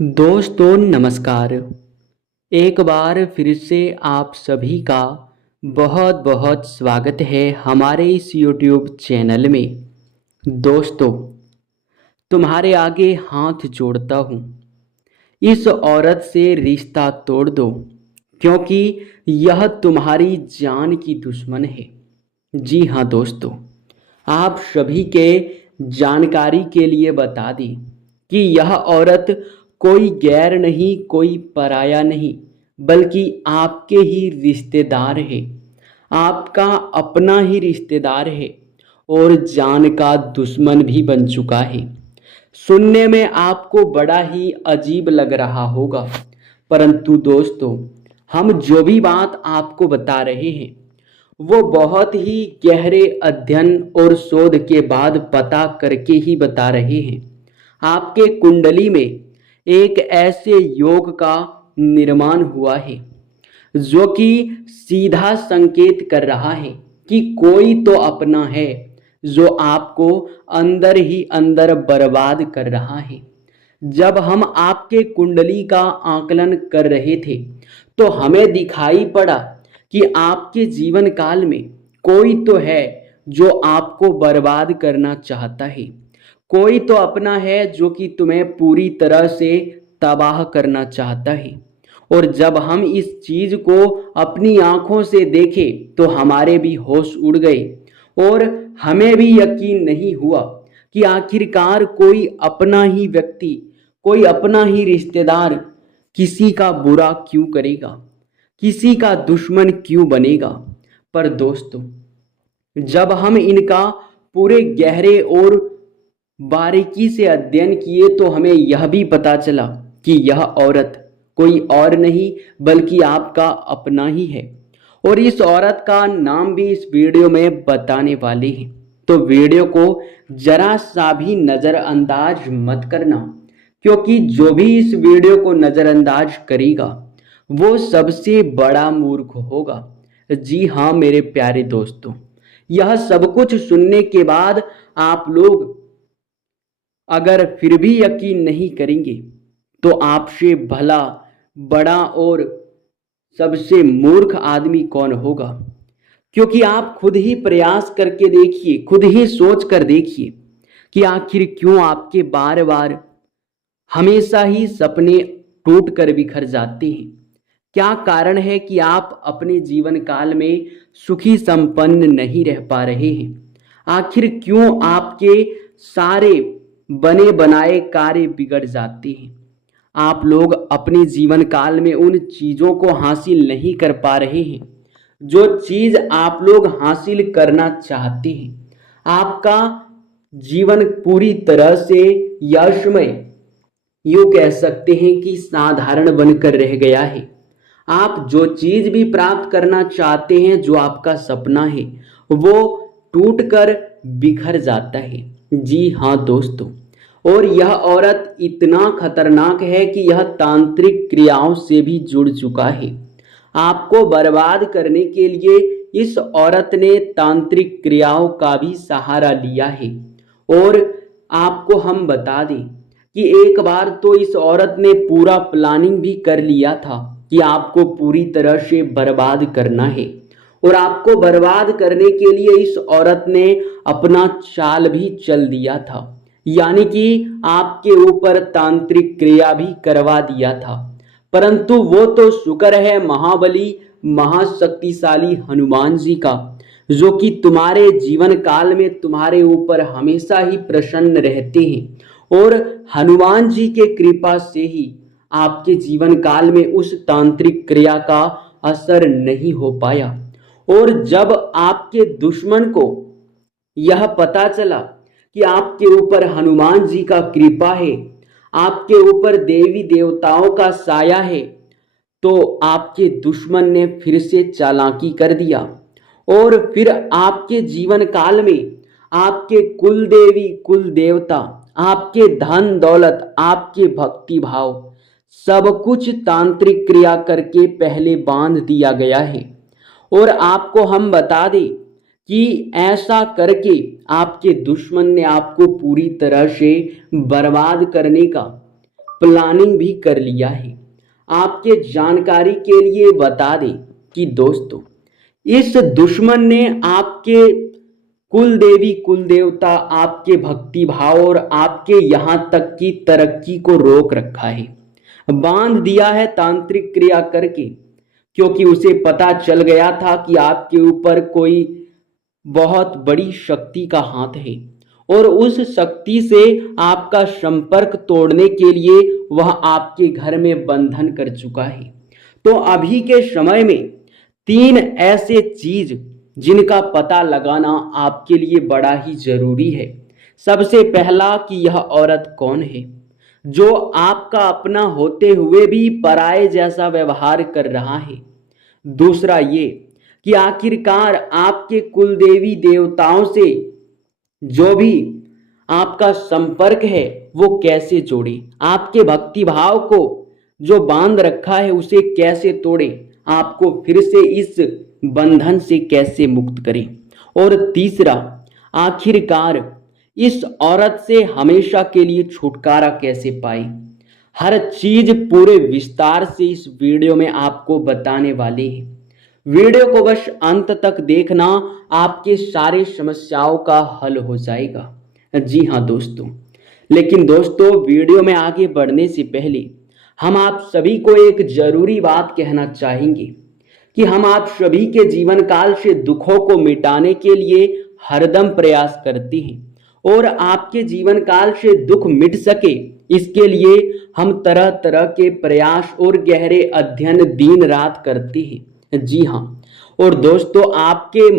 दोस्तों नमस्कार। एक बार फिर से आप सभी का बहुत बहुत स्वागत है हमारे इस YouTube चैनल में। दोस्तों, तुम्हारे आगे हाथ जोड़ता हूँ, इस औरत से रिश्ता तोड़ दो, क्योंकि यह तुम्हारी जान की दुश्मन है। जी हाँ दोस्तों, आप सभी के जानकारी के लिए बता दें कि यह औरत कोई गैर नहीं, कोई पराया नहीं, बल्कि आपके ही रिश्तेदार है, आपका अपना ही रिश्तेदार है और जान का दुश्मन भी बन चुका है। सुनने में आपको बड़ा ही अजीब लग रहा होगा, परंतु दोस्तों, हम जो भी बात आपको बता रहे हैं वो बहुत ही गहरे अध्ययन और शोध के बाद पता करके ही बता रहे हैं। आपके कुंडली में एक ऐसे योग का निर्माण हुआ है जो कि सीधा संकेत कर रहा है कि कोई तो अपना है जो आपको अंदर ही अंदर बर्बाद कर रहा है। जब हम आपके कुंडली का आकलन कर रहे थे तो हमें दिखाई पड़ा कि आपके जीवन काल में कोई तो है जो आपको बर्बाद करना चाहता है। कोई तो अपना है जो कि तुम्हें पूरी तरह से तबाह करना चाहता है। और जब हम इस चीज को अपनी आंखों से देखे तो हमारे भी होश उड़ गए और हमें भी यकीन नहीं हुआ कि आखिरकार कोई अपना ही व्यक्ति, कोई अपना ही रिश्तेदार किसी का बुरा क्यों करेगा, किसी का दुश्मन क्यों बनेगा। पर दोस्तों, जब हम इनका पूरे गहरे और बारीकी से अध्ययन किए तो हमें यह भी पता चला कि यह औरत कोई और नहीं बल्कि आपका अपना ही है। और इस औरत का नाम भी इस वीडियो में बताने वाले हैं, तो वीडियो को जरा सा भी नज़रअंदाज मत करना, क्योंकि जो भी इस वीडियो को नज़रअंदाज करेगा वो सबसे बड़ा मूर्ख होगा। जी हाँ मेरे प्यारे दोस्तों, यह सब कुछ सुनने के बाद आप लोग अगर फिर भी यकीन नहीं करेंगे तो आपसे भला बड़ा और सबसे मूर्ख आदमी कौन होगा। क्योंकि आप खुद ही प्रयास करके देखिए, खुद ही सोच कर देखिए कि आखिर क्यों आपके बार बार हमेशा ही सपने टूट कर बिखर जाते हैं। क्या कारण है कि आप अपने जीवन काल में सुखी संपन्न नहीं रह पा रहे हैं। आखिर क्यों आपके सारे बने बनाए कार्य बिगड़ जाते हैं। आप लोग अपने जीवन काल में उन चीज़ों को हासिल नहीं कर पा रहे हैं जो चीज़ आप लोग हासिल करना चाहते हैं। आपका जीवन पूरी तरह से यशमय, यूँ कह सकते हैं कि साधारण बनकर रह गया है। आप जो चीज़ भी प्राप्त करना चाहते हैं, जो आपका सपना है, वो टूटकर बिखर जाता है। जी हाँ दोस्तों, और यह औरत इतना खतरनाक है कि यह तांत्रिक क्रियाओं से भी जुड़ चुका है। आपको बर्बाद करने के लिए इस औरत ने तांत्रिक क्रियाओं का भी सहारा लिया है। और आपको हम बता दें कि एक बार तो इस औरत ने पूरा प्लानिंग भी कर लिया था कि आपको पूरी तरह से बर्बाद करना है। और आपको बर्बाद करने के लिए इस औरत ने अपना चाल भी चल दिया था, यानी कि आपके ऊपर तांत्रिक क्रिया भी करवा दिया था। परंतु वो तो शुक्र है महाबली महाशक्तिशाली हनुमान जी का, जो कि तुम्हारे जीवन काल में तुम्हारे ऊपर हमेशा ही प्रसन्न रहते हैं। और हनुमान जी के कृपा से ही आपके जीवन काल में उस तांत्रिक क्रिया का असर नहीं हो पाया। और जब आपके दुश्मन को यह पता चला कि आपके ऊपर हनुमान जी का कृपा है, आपके ऊपर देवी देवताओं का साया है, तो आपके दुश्मन ने फिर से चालाकी कर दिया और फिर आपके जीवन काल में आपके कुल देवी कुल देवता, आपके धन दौलत, आपके भक्ति भाव, सब कुछ तांत्रिक क्रिया करके पहले बांध दिया गया है। और आपको हम बता दें कि ऐसा करके आपके दुश्मन ने आपको पूरी तरह से बर्बाद करने का प्लानिंग भी कर लिया है। आपके जानकारी के लिए बता दें कि दोस्तों, इस दुश्मन ने आपके कुल देवी कुल देवता, आपके भक्ति भाव और आपके यहां तक की तरक्की को रोक रखा है, बांध दिया है तांत्रिक क्रिया करके, क्योंकि उसे पता चल गया था कि आपके ऊपर कोई बहुत बड़ी शक्ति का हाथ है और उस शक्ति से आपका संपर्क तोड़ने के लिए वह आपके घर में बंधन कर चुका है। तो अभी के समय में 3 ऐसे चीज जिनका पता लगाना आपके लिए बड़ा ही जरूरी है। सबसे पहला कि यह औरत कौन है जो आपका अपना होते हुए भी पराये जैसा व्यवहार कर रहा है। दूसरा ये कि आखिरकार आपके कुल देवी देवताओं से जो भी आपका संपर्क है वो कैसे जोड़े, आपके भक्ति भाव को जो बांध रखा है उसे कैसे तोड़े, आपको फिर से इस बंधन से कैसे मुक्त करें। और तीसरा, आखिरकार इस औरत से हमेशा के लिए छुटकारा कैसे पाए। हर चीज पूरे विस्तार से इस वीडियो में आपको बताने वाले हैं। वीडियो को बस अंत तक देखना, आपके सारे समस्याओं का हल हो जाएगा। जी हाँ दोस्तों, लेकिन दोस्तों वीडियो में आगे बढ़ने से पहले हम आप सभी को एक जरूरी बात कहना चाहेंगे कि हम आप सभी के जीवन काल से दुखों को मिटाने के लिए हरदम प्रयास करते हैं और आपके जीवन काल से दुख मिट सके इसके लिए हम तरह तरह के प्रयास और गहरे अध्ययन दिन रात करते हैं। जी हाँ, और दोस्तों आपके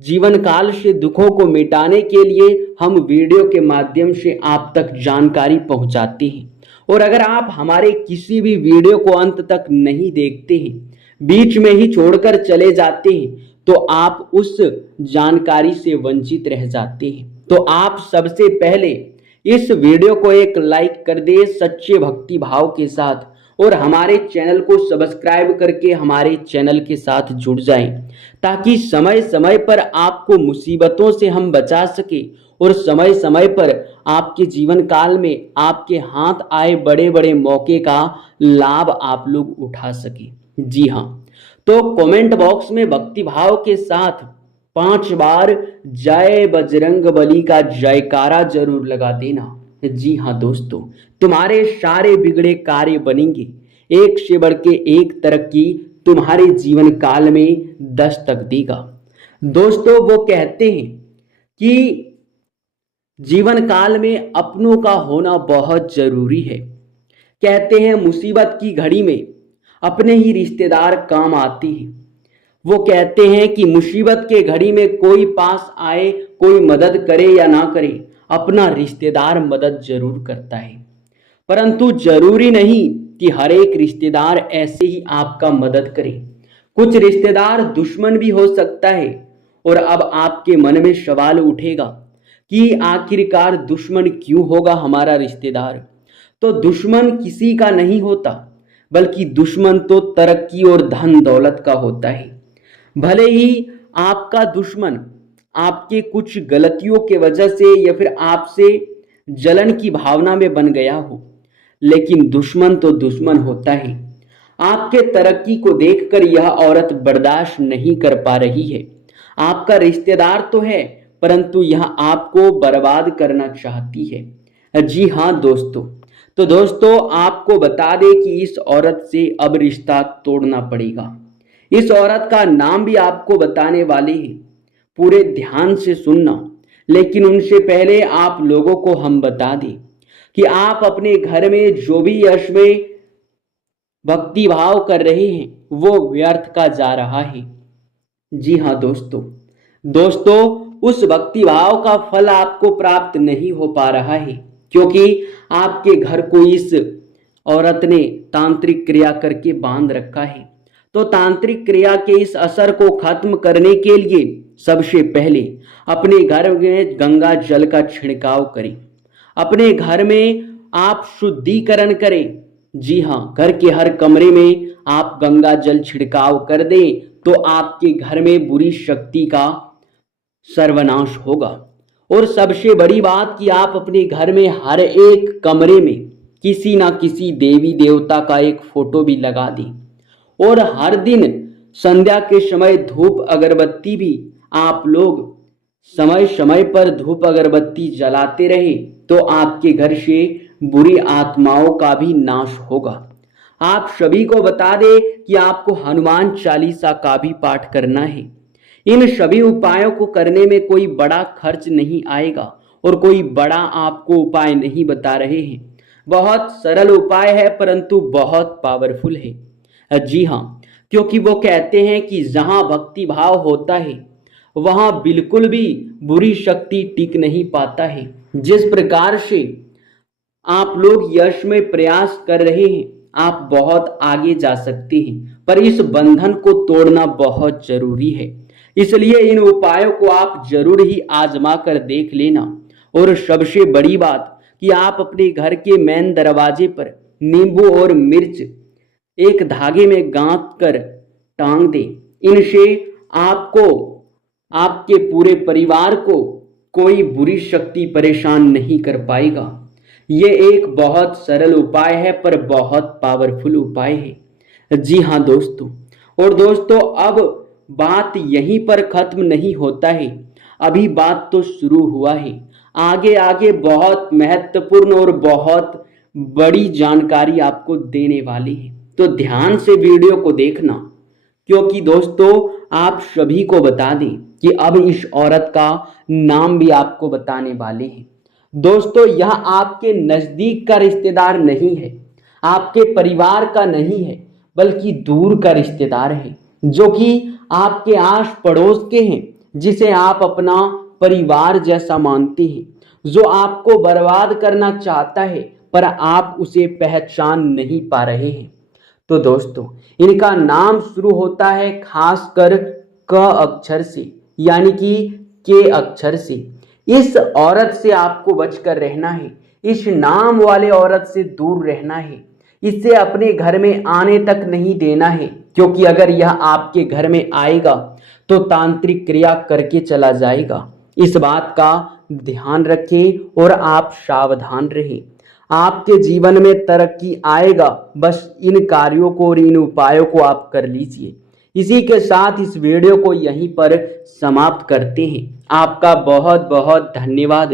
जीवन काल से दुखों को मिटाने के लिए हम वीडियो के माध्यम से आप तक जानकारी पहुंचाते हैं। और अगर आप हमारे किसी भी वीडियो को अंत तक नहीं देखते हैं, बीच में ही छोड़कर चले जाते हैं, तो आप उस जानकारी से वंचित रह जाते हैं। तो आप सबसे पहले इस वीडियो को एक लाइक कर दे सच्चे भक्ति भाव के साथ और हमारे चैनल को सब्सक्राइब करके हमारे चैनल के साथ जुड़ जाएं, ताकि समय समय पर आपको मुसीबतों से हम बचा सके और समय समय पर आपके जीवन काल में आपके हाथ आए बड़े बड़े मौके का लाभ आप लोग उठा सके। जी हाँ, तो कमेंट बॉक्स में भक्ति भाव के साथ 5 बार जय बजरंग बली का जयकारा जरूर लगा देना। जी हाँ दोस्तों, तुम्हारे सारे बिगड़े कार्य बनेंगे, एक से बढ़ के एक तरक्की तुम्हारे जीवन काल में दस्तक देगा। दोस्तों वो कहते हैं कि जीवन काल में अपनों का होना बहुत जरूरी है। कहते हैं मुसीबत की घड़ी में अपने ही रिश्तेदार काम आते हैं। वो कहते हैं कि मुसीबत के घड़ी में कोई पास आए, कोई मदद करे या ना करे, अपना रिश्तेदार मदद जरूर करता है। परंतु जरूरी नहीं कि हर एक रिश्तेदार ऐसे ही आपका मदद करे। कुछ रिश्तेदार दुश्मन भी हो सकता है। और अब आपके मन में सवाल उठेगा कि आखिरकार दुश्मन क्यों होगा हमारा रिश्तेदार। तो दुश्मन किसी का नहीं होता, बल्कि दुश्मन तो तरक्की और धन दौलत का होता है। भले ही आपका दुश्मन आपके कुछ गलतियों के वजह से या फिर आपसे जलन की भावना में बन गया हो, लेकिन दुश्मन तो दुश्मन होता है। आपके तरक्की को देखकर यह औरत बर्दाश्त नहीं कर पा रही है। आपका रिश्तेदार तो है, परंतु यह आपको बर्बाद करना चाहती है। जी हाँ दोस्तों, तो दोस्तों आपको बता दें कि इस औरत से अब रिश्ता तोड़ना पड़ेगा। इस औरत का नाम भी आपको बताने वाले हैं, पूरे ध्यान से सुनना। लेकिन उनसे पहले आप लोगों को हम बता दें कि आप अपने घर में जो भी यश में भक्ति भाव कर रहे हैं वो व्यर्थ का जा रहा है। जी हाँ दोस्तों उस भक्ति भाव का फल आपको प्राप्त नहीं हो पा रहा है, क्योंकि आपके घर को इस औरत ने तांत्रिक क्रिया करके बांध रखा है। तो तांत्रिक क्रिया के इस असर को खत्म करने के लिए सबसे पहले अपने घर में गंगा जल का छिड़काव करें। अपने घर में आप शुद्धिकरण करें। जी हाँ, घर के हर कमरे में आप गंगा जल छिड़काव कर दें तो आपके घर में बुरी शक्ति का सर्वनाश होगा। और सबसे बड़ी बात कि आप अपने घर में हर एक कमरे में किसी ना किसी देवी देवता का एक फोटो भी लगा दें और हर दिन संध्या के समय धूप अगरबत्ती भी आप लोग समय समय पर धूप अगरबत्ती जलाते रहे तो आपके घर से बुरी आत्माओं का भी नाश होगा। आप सभी को बता दें कि आपको हनुमान चालीसा का भी पाठ करना है। इन सभी उपायों को करने में कोई बड़ा खर्च नहीं आएगा और कोई बड़ा आपको उपाय नहीं बता रहे हैं। बहुत सरल उपाय है परंतु बहुत पावरफुल है। जी हाँ, क्योंकि वो कहते हैं कि जहां भक्ति भाव होता है वहां बिल्कुल भी बुरी शक्ति टिक नहीं पाता है। जिस प्रकार से आप लोग यश में प्रयास कर रहे हैं आप बहुत आगे जा सकते हैं, पर इस बंधन को तोड़ना बहुत जरूरी है। इसलिए इन उपायों को आप जरूर ही आजमा कर देख लेना। और सबसे बड़ी बात कि आप अपने घर के मेन दरवाजे पर नींबू और मिर्च एक धागे में गांथ कर टांग दें। इनसे आपको आपके पूरे परिवार को कोई बुरी शक्ति परेशान नहीं कर पाएगा। ये एक बहुत सरल उपाय है पर बहुत पावरफुल उपाय है। जी हाँ दोस्तों, और दोस्तों अब बात यहीं पर खत्म नहीं होता है, अभी बात तो शुरू हुआ है। आगे आगे बहुत महत्वपूर्ण और बहुत बड़ी जानकारी आपको देने वाली है, तो ध्यान से वीडियो को देखना। क्योंकि दोस्तों आप सभी को बता दें कि अब इस औरत का नाम भी आपको बताने वाले हैं। दोस्तों यह आपके नजदीक का रिश्तेदार नहीं है, आपके परिवार का नहीं है, बल्कि दूर का रिश्तेदार है जो कि आपके आस पड़ोस के हैं, जिसे आप अपना परिवार जैसा मानते हैं, जो आपको बर्बाद करना चाहता है पर आप उसे पहचान नहीं पा रहे हैं। तो दोस्तों इनका नाम शुरू होता है खासकर क अक्षर से, यानी कि के अक्षर से। इस औरत से आपको बचकर रहना है, इस नाम वाले औरत से दूर रहना है, इसे अपने घर में आने तक नहीं देना है, क्योंकि अगर यह आपके घर में आएगा तो तांत्रिक क्रिया करके चला जाएगा। इस बात का ध्यान रखें और आप सावधान रहें। आपके जीवन में तरक्की आएगा, बस इन कार्यों को और इन उपायों को आप कर लीजिए। इसी के साथ इस वीडियो को यहीं पर समाप्त करते हैं। आपका बहुत बहुत धन्यवाद।